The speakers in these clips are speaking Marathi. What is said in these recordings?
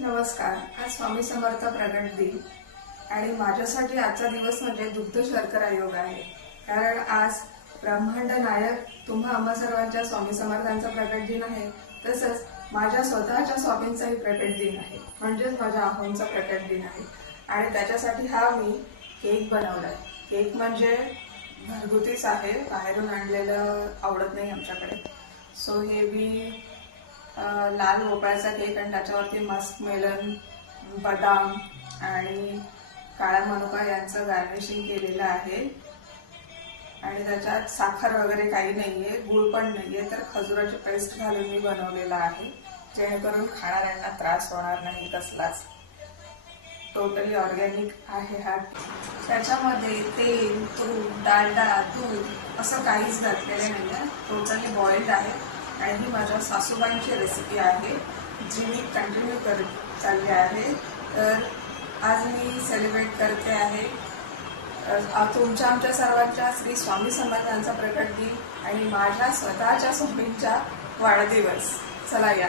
नमस्कार. आज स्वामी समर्थ प्रगट दिन आणि माझ्यासाठी आजचा दिवस म्हणजे दुग्ध शर्करा योग आहे. कारण आज ब्रह्मांड नायक तुम्हा आम्हा सर्वांच्या स्वामी समर्थांचा प्रगट दिन आहे. तसंच माझ्या स्वतःच्या स्वामींचाही प्रगट दिन आहे, म्हणजेच माझ्या आहोंचा प्रगट दिन आहे. आणि त्याच्यासाठी हा मी केक बनवलाय. केक म्हणजे घरगुतीच आहे, बाहेरून आणलेलं आवडत नाही आमच्याकडे. सो हे मी लाल भोपळ्याचा केक आणि त्याच्यावरती मस्क मेलन, बदाम आणि काळा मनुका यांचं गार्निशिंग केलेलं आहे. आणि त्याच्यात साखर वगैरे काही नाहीये, गूळ पण नाहीये, तर खजुराची पेस्ट घालून मी बनवलेला आहे, जेणेकरून खाणाऱ्यांना त्रास होणार नाही कसलाच. टोटली ऑर्गॅनिक आहे हा. त्याच्यामध्ये तेल, तूप, डालडा, दूध असं काहीच घातलेलं नाहीये, टोटली बॉइल्ड आहे. आणि ही माझ्या सासूबाईंची रेसिपी आहे, जी मी कंटिन्यू करत चालली आहे. तर आज मी सेलिब्रेट करते आहे तुमच्या आमच्या सर्वांच्या श्री स्वामी समर्थांचा प्रकट दिन आणि माझ्या स्वतःच्या स्वामींचा वाढदिवस. चला या.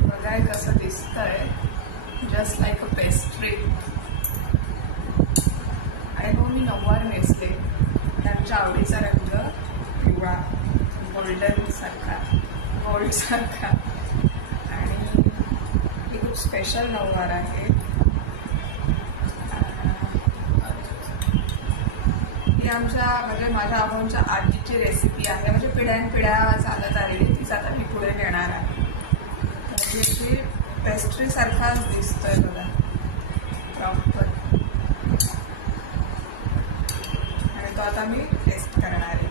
बघाय कसं दिसतंय, जस्ट लाईक अ पेस्ट्री. आणि मग मी नऊवार नेसते, त्यांच्या आवडीचा रंग पिवळा, गोल्डन सारखा, गोल्ड सारखा. आणि ही खूप स्पेशल नऊवार आहे. ही म्हणजे माझ्या आहोंच्या आजीची रेसिपी आहे, म्हणजे पिढ्यानपिढ्या चालत आलेली, तीच आता मी पुढे नेणार आहे. म्हणजे पेस्ट्री सारखाच दिसतोय बघा, प्रॉपर. आणि तो आता मी टेस्ट करणार आहे.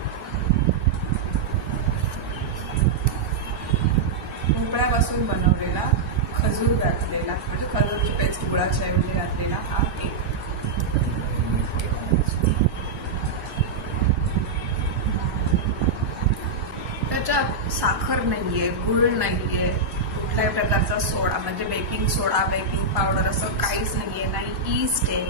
भोपळ्यापासून बनवलेला, खजूर घातलेला, म्हणजे खजूरची पेस्ट गुळाच्या ऐवजी घातलेला हा केक. त्याच्यात साखर नाहीये, गुळ नाहीये, कुठल्याही प्रकारचा सोडा म्हणजे बेकिंग सोडा, बेकिंग पावडर असं काहीच नाहीये, नाही ईस्ट आहे,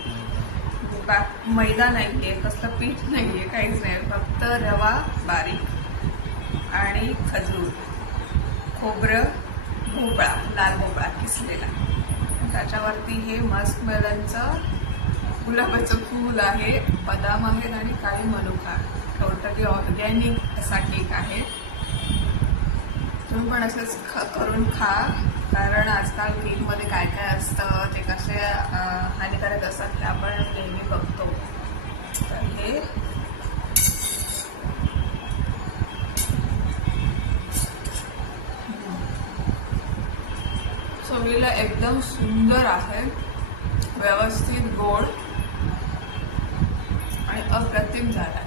मैदा नाहीये, कसलं पीठ नाहीये, काहीच नाही. फक्त रवा बारीक आणि खजूर, खोबरं, भोपळा, लाल भोपळा किसलेला. त्याच्यावरती हे मस्क मेलनचं गुलाबाचं फूल आहे, बदाम आहेत आणि काळी मनुका. टोटली ऑर्गॅनिक असा केक आहे. तुम्ही पण असंच करून खा, कारण आजकाल केकमध्ये काय काय असतं, ते कसे हानिकारक असतात ते आपण नेहमी बघतो. तर हे चवीला एकदम सुंदर आहे, व्यवस्थित गोड आणि अप्रतिम झाला.